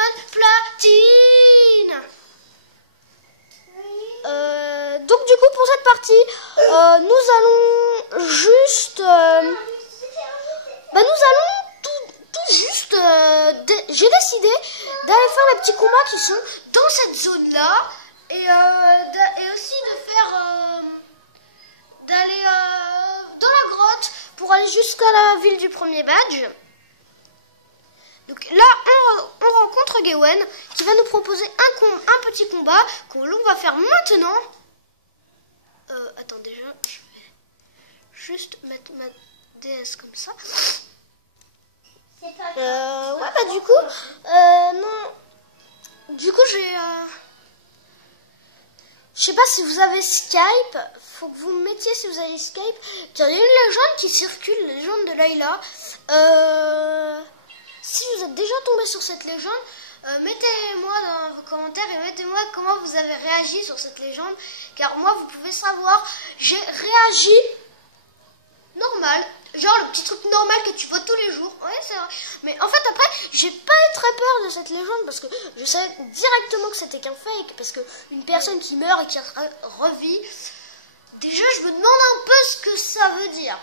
Pokémon Platine. Donc du coup pour cette partie, nous allons juste... nous allons tout juste... J'ai décidé d'aller faire les petits combats qui sont Dans cette zone-là. Et aussi de faire... d'aller dans la grotte pour aller jusqu'à la ville du premier badge. Donc là, on rencontre Gawain qui va nous proposer un petit combat que l'on va faire maintenant. Attends, déjà, je vais juste mettre ma DS comme ça. Ouais, du coup, non. Du coup, je sais pas si vous avez Skype. Faut que vous me mettiez si vous avez Skype. Car il y a une légende qui circule, la légende de Layla. Si vous êtes déjà tombé sur cette légende, mettez-moi dans vos commentaires et mettez-moi comment vous avez réagi sur cette légende. Car moi, vous pouvez savoir, j'ai réagi normal. Genre le petit truc normal que tu vois tous les jours. Ouais, c'est vrai. Mais en fait, après, j'ai pas eu très peur de cette légende parce que je savais directement que c'était qu'un fake. Parce que une personne qui meurt et qui revit, déjà, je me demande un peu ce que ça veut dire.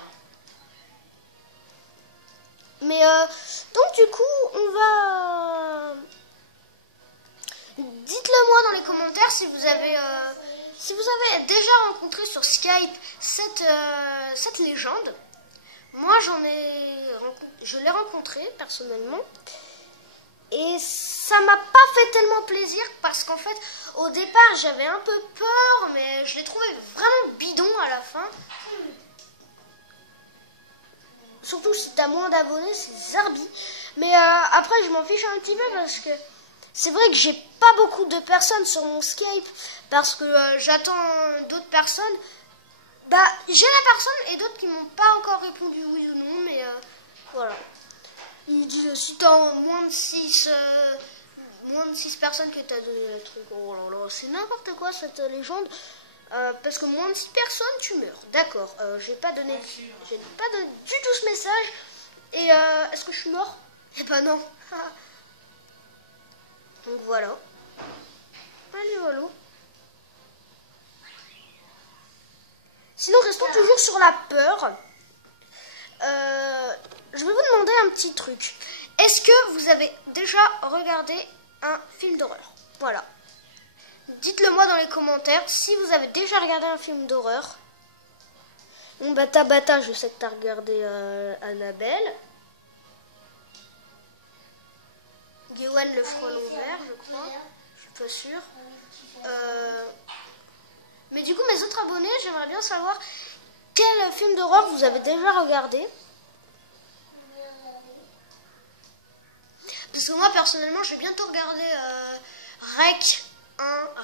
Mais donc du coup, on va... Dites-le moi dans les commentaires si vous avez déjà rencontré sur Skype cette légende. Moi, je l'ai rencontré personnellement. Et ça m'a pas fait tellement plaisir parce qu'en fait, au départ, j'avais un peu peur, mais je l'ai trouvé vraiment bidon à la fin. Surtout si t'as moins d'abonnés, c'est zarbi. Mais après, je m'en fiche un petit peu parce que c'est vrai que j'ai pas beaucoup de personnes sur mon Skype parce que j'attends d'autres personnes. J'ai la personne et d'autres qui m'ont pas encore répondu oui ou non, mais voilà. Ils disent si t'as moins de 6 personnes que t'as donné le truc. Oh là là, c'est n'importe quoi cette légende. Parce que moins de 6 personnes, tu meurs. D'accord, j'ai pas donné du tout ce message. Et est-ce que je suis mort? Eh ben non. Donc voilà. Allez, voilà. Sinon, restons toujours sur la peur. Je vais vous demander un petit truc. Est-ce que vous avez déjà regardé un film d'horreur? Voilà. Dites-le moi dans les commentaires si vous avez déjà regardé un film d'horreur. Bon, Bata, je sais que t'as regardé Annabelle. Gawain le frelon vert, je crois. Je suis pas sûre. Mais du coup, mes autres abonnés, j'aimerais bien savoir quel film d'horreur vous avez déjà regardé. Parce que moi, personnellement, je vais bientôt regarder Rec 1,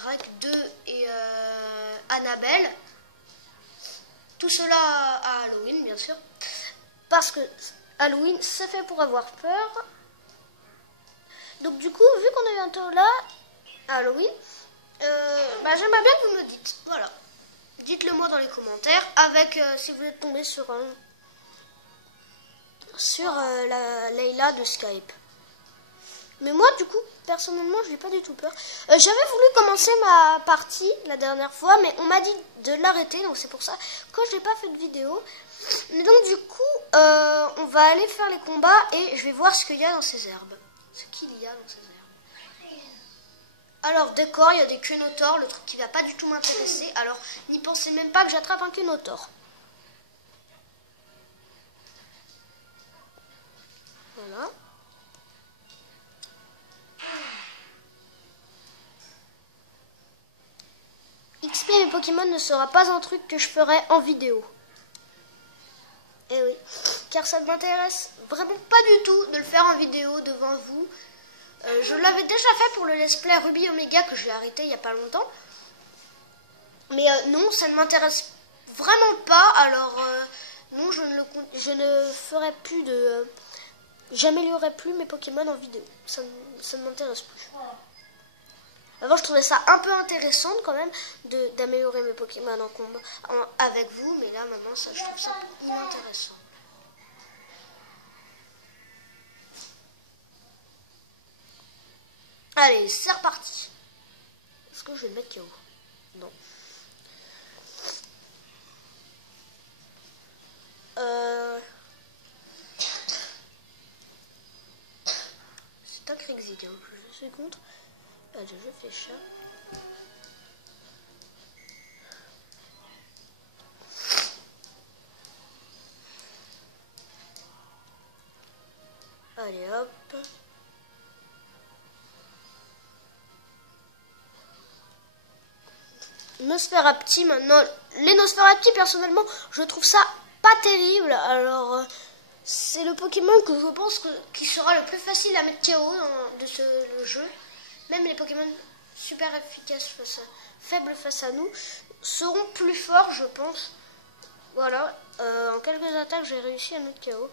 Rec 2 et Annabelle. Tout cela à Halloween, bien sûr. Parce que Halloween, c'est fait pour avoir peur. Donc du coup, vu qu'on est bientôt là, Halloween, j'aimerais bien que vous me dites. Voilà. Dites-le moi dans les commentaires avec si vous êtes tombé sur la Layla de Skype. Mais moi, du coup, personnellement, je n'ai pas du tout peur. J'avais voulu commencer ma partie la dernière fois, mais on m'a dit de l'arrêter, donc c'est pour ça que je n'ai pas fait de vidéo. Mais donc, du coup, on va aller faire les combats et je vais voir ce qu'il y a dans ces herbes. Ce qu'il y a dans ces herbes. Alors, d'accord, il y a des Quenotors, le truc qui va pas du tout m'intéresser. Alors, n'y pensez même pas que j'attrape un Quenotor. Voilà. XP mes Pokémon ne sera pas un truc que je ferai en vidéo. Eh oui, car ça ne m'intéresse vraiment pas du tout de le faire en vidéo devant vous. Je l'avais déjà fait pour le let's play Ruby Omega que j'ai arrêté il n'y a pas longtemps. Mais non, ça ne m'intéresse vraiment pas. Alors non, je ne ferai plus de... J'améliorerai plus mes Pokémon en vidéo. Ça ne m'intéresse plus. Avant, je trouvais ça un peu intéressant quand même d'améliorer mes Pokémon en combat avec vous. Mais là, maintenant, je trouve ça inintéressant. Allez, c'est reparti. Est-ce que je vais le mettre KO? Non. C'est un Krixig, hein. Je suis contre. Allez, je fais chat. Allez, hop. Nosferapti maintenant. Les Nosferapti, personnellement, je trouve ça pas terrible. Alors, c'est le Pokémon que je pense qui sera le plus facile à mettre KO de le jeu. Même les Pokémon super efficaces, faibles face à nous, seront plus forts, je pense. Voilà, en quelques attaques, j'ai réussi à mettre KO.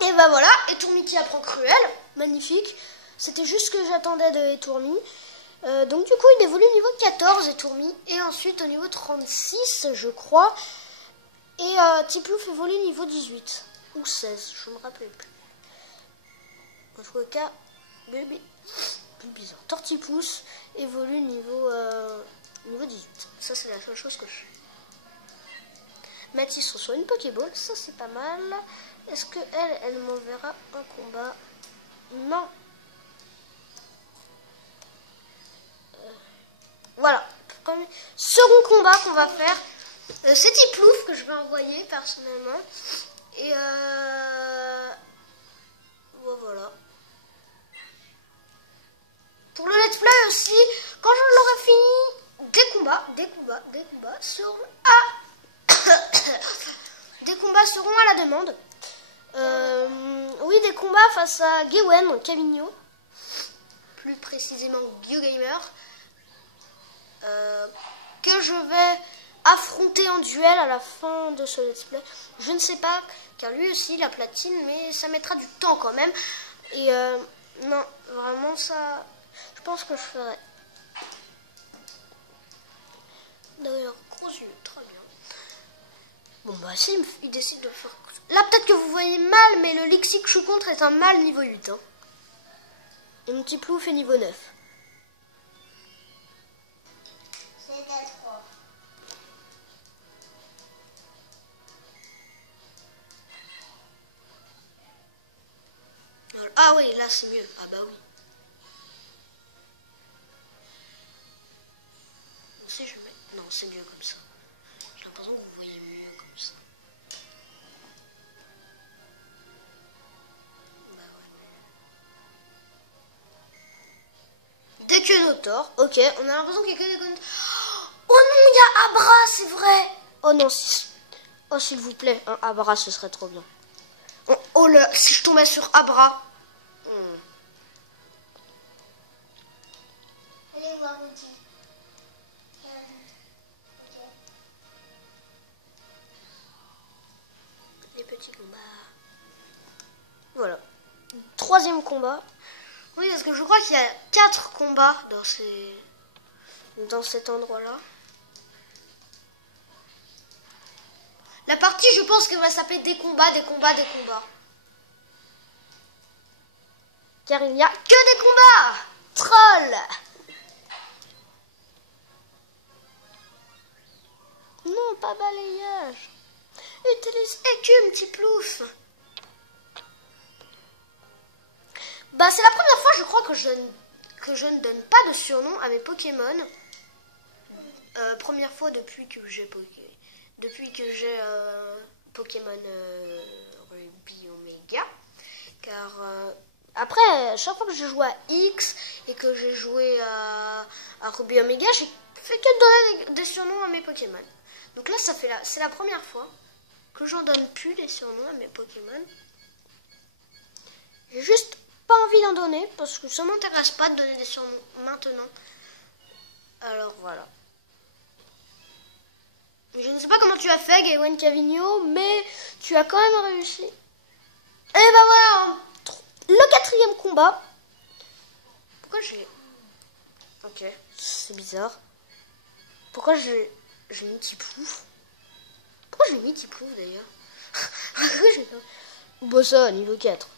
Et bah voilà, Etourmi qui apprend Cruel, magnifique. C'était juste ce que j'attendais de Etourmi. Donc du coup, il évolue au niveau 14, Etourmi, et ensuite au niveau 36, je crois. Et Tiplouf évolue au niveau 18, ou 16, je ne me rappelle plus. En tout cas, bébé, plus bizarre. Tortipousse évolue niveau 18. Ça, c'est la seule chose que je fais. Mathis reçoit une Pokéball, ça c'est pas mal. Est-ce que elle m'enverra un combat? Non. Voilà. Second combat qu'on va faire. C'est Tiplouf que je vais envoyer personnellement. Et voilà. Pour le let's play aussi, quand je l'aurai fini, des combats seront des combats seront à la demande. Oui, des combats face à Gwen Cavigno, plus précisément GeoGamer, que je vais affronter en duel à la fin de ce let's play. Je ne sais pas, car lui aussi il a platine, mais ça mettra du temps quand même. Et non, vraiment ça, je pense que je ferai. D'ailleurs, gros yeux, très bien. Bon bah si, il décide de faire... Là peut-être que vous voyez mal, mais le Lixi que je suis contre est un mâle niveau 8. Hein. Et mon petit plouf est niveau 9. C'est à 3. Ah oui, là c'est mieux. Ah bah oui. Si je mets... Non, c'est mieux comme ça. J'ai l'impression que vous voyez mieux comme ça. Bah ouais. Dequenotor. Ok, on a l'impression qu'il y a que des... Oh non, il y a Abra, c'est vrai. Oh non, oh s'il vous plaît, un Abra, ce serait trop bien. Oh là, si je tombais sur Abra. Allez voir Rudy. Les petits combats. Voilà. Troisième combat. Oui, parce que je crois qu'il y a 4 combats dans cet endroit-là. La partie, je pense qu'elle va s'appeler des combats. Car il n'y a que des combats. Troll. Non, pas balayage. Utilise écume, petit plouf. Bah, c'est la première fois, je crois, que je ne donne pas de surnom à mes Pokémon. Première fois depuis que j'ai Pokémon Ruby Omega. Car après, chaque fois que j'ai joué à X et que j'ai joué à Ruby Omega, j'ai fait que donner des surnoms à mes Pokémon. Donc là, c'est la première fois que j'en donne plus des surnoms à mes Pokémon. J'ai juste pas envie d'en donner parce que ça m'intéresse pas de donner des surnoms maintenant. Alors voilà. Je ne sais pas comment tu as fait, Gwen Cavigno, mais tu as quand même réussi. Et ben voilà, le 4e combat. Pourquoi j'ai... Ok, c'est bizarre. Pourquoi j'ai mis Tiplouf? Pourquoi j'ai mis Tiplouf d'ailleurs? Bah ça, niveau 4.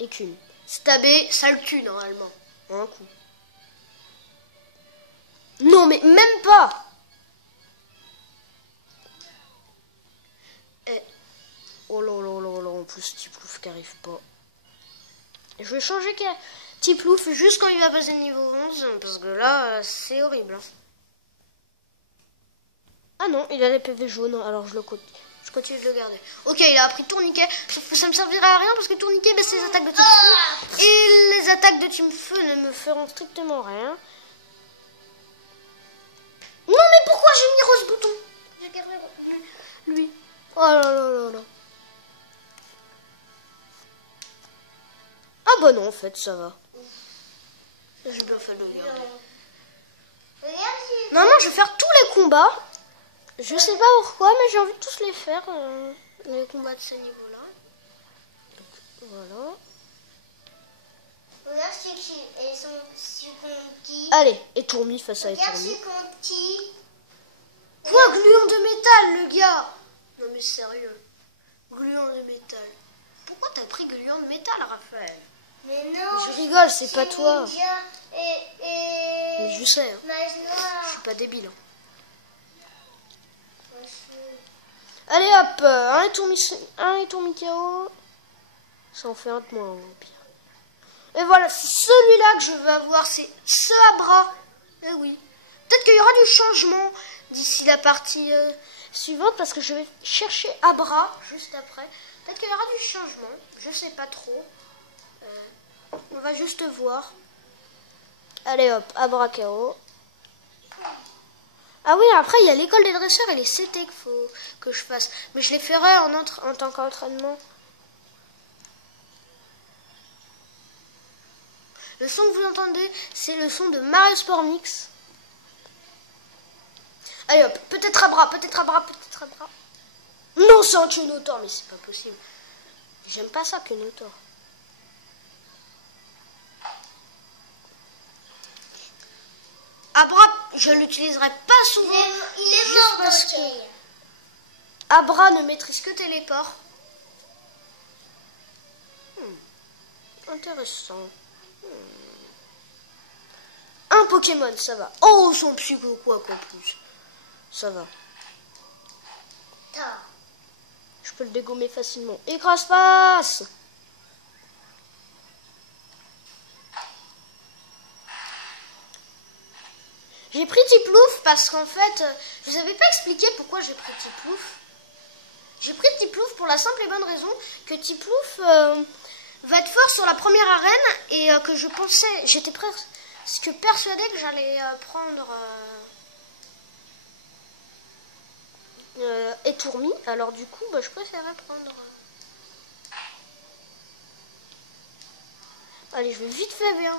Écume. Stabé, ça le tue normalement. En un coup. Non, mais même pas. Eh. Oh là là là là, en plus Tiplouf qui arrive pas. Je vais changer Tiplouf juste quand il va passer niveau 11, parce que là, c'est horrible. Hein. Ah non, il a les PV jaunes, alors je continue de le garder. Ok, il a appris tourniquet, sauf que ça me servirait à rien parce que tourniquet, ben, c'est les attaques de type feu. Et les attaques de type feu ne me feront strictement rien. Non, mais pourquoi j'ai mis rose bouton? J'ai gardé lui. Oh là là là là. Ah bah non, en fait, ça va. J'ai bien fait de le garder. Non, je vais faire tous les combats. Je sais pas pourquoi, mais j'ai envie de tous les faire. Les combats de ce niveau-là. Voilà. Regarde c'est qui. Allez, Étourmi face à Regarde Étourmi. c'est qui. Quoi, gluant de métal, le gars? Non mais sérieux. Gluant de métal. Pourquoi t'as pris gluant de métal, Raphaël? Mais non. Je rigole, c'est pas toi. Ninja Mais je sais, hein. Mage noire. Je suis pas débile. Hein. Allez hop, un Étourmi KO. Ça en fait un de moins, au pire. Et voilà, c'est celui-là que je veux avoir, c'est ce Abra. Eh oui. Peut-être qu'il y aura du changement d'ici la partie suivante, parce que je vais chercher Abra juste après. Peut-être qu'il y aura du changement, je sais pas trop. On va juste voir. Allez hop, Abra KO. Ah oui, après il y a l'école des dresseurs et les CT qu'il faut que je fasse. Mais je les ferai en tant qu'entraînement. Le son que vous entendez, c'est le son de Mario Sport Mix. Allez hop, peut-être Abra. Non, c'est un Kyonotor, mais c'est pas possible. J'aime pas ça, Kyonotor. Abra, je l'utiliserai pas souvent. Il est mort parce parce que Abra ne maîtrise que téléport. Intéressant. Un Pokémon, ça va. Oh, son psycho quoi qu'en plus. Ça va. Je peux le dégommer facilement. Écrase-face. J'ai pris Tiplouf parce qu'en fait, je vous avais pas expliqué pourquoi j'ai pris Tiplouf. J'ai pris Tiplouf pour la simple et bonne raison que Tiplouf va être fort sur la première arène et que je pensais, j'étais presque persuadée que j'allais prendre Étourmi. Alors du coup, je préférais prendre... Allez, je vais vite fait bien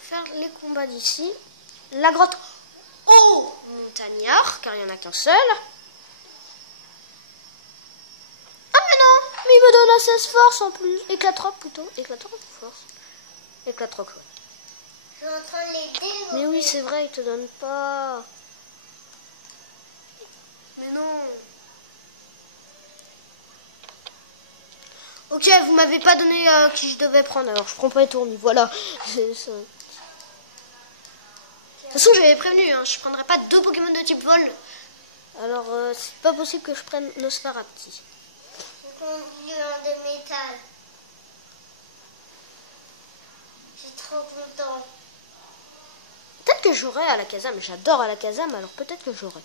faire les combats d'ici. La grotte au montagnard, car il n'y en a qu'un seul. Ah mais non, mais il me donne la 16 force en plus. Éclatroc plutôt. Éclatroc ou force? Éclatroc, ouais. Je suis en train de les dévorer. Mais oui, c'est vrai, il te donne pas. Mais non. Ok, vous m'avez pas donné qui je devais prendre, alors je prends pas Étourmi, voilà. C'est ça. De toute façon, j'avais prévenu, hein, je prendrai pas 2 Pokémon de type vol. Alors, c'est pas possible que je prenne Nosferati. De métal. Je suis trop content. Peut-être que j'aurai à la Alakazam, j'adore à la Alakazam, alors peut-être que j'aurai.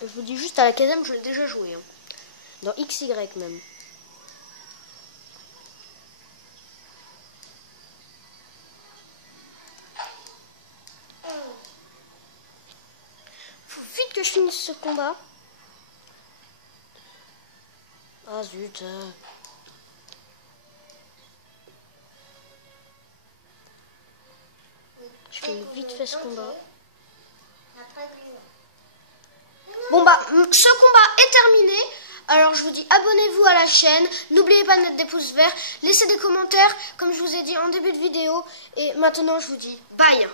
Je vous dis juste à la Alakazam, je l'ai déjà joué. Hein. Dans XY même. Faut vite que je finisse ce combat. Ah zut. Je finis vite fait ce combat. Bon ce combat est terminé. Alors je vous dis abonnez-vous à la chaîne. N'oubliez pas de mettre des pouces verts. Laissez des commentaires comme je vous ai dit en début de vidéo. Et maintenant je vous dis bye.